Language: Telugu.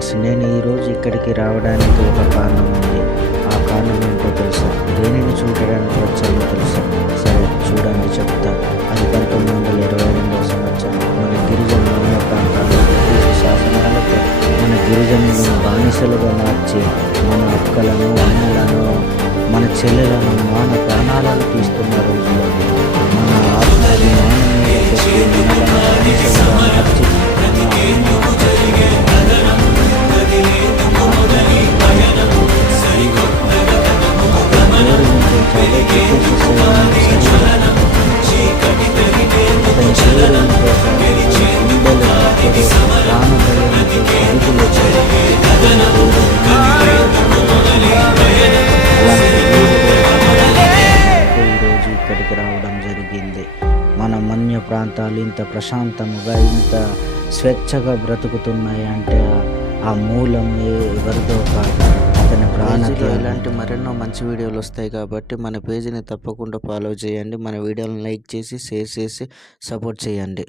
ఫ్రెండ్స్, నేను ఈరోజు ఇక్కడికి రావడానికి ఒక కారణం ఉంది. ఆ కారణం ఏంటో తెలుసా? దేనిని చూడడానికి వచ్చానో తెలుసా? సరే చూడండి, చెప్తా. అది 1922వ సంవత్సరం. మన గిరిజన మానవ ప్రాంతాల్లో బ్రిటిష్ శాసనాలతో మన గిరిజనులను బానిసలుగా మార్చి మన అక్కలను, అన్నలను, మన చెల్లెలను, మాన ప్రాణాలను తీస్తున్న రోజులు అవి. మన ఆత్మాభిమానం మీద కొట్టి మనలను బానిసలుగా మార్చి ఇక్కడికి రావడం జరిగింది. మన మన్య ప్రాంతాలు ఇంత ప్రశాంతంగా, ఇంత స్వేచ్ఛగా బ్రతుకుతున్నాయి అంటే ఆ మూలం ఎవరిదో కాదు, అతని ప్రాణానికి. ఇలాంటి మరెన్నో మంచి వీడియోలు వస్తాయి కాబట్టి మన పేజీని తప్పకుండా ఫాలో చేయండి. మన వీడియోలను లైక్ చేసి, షేర్ చేసి సపోర్ట్ చేయండి.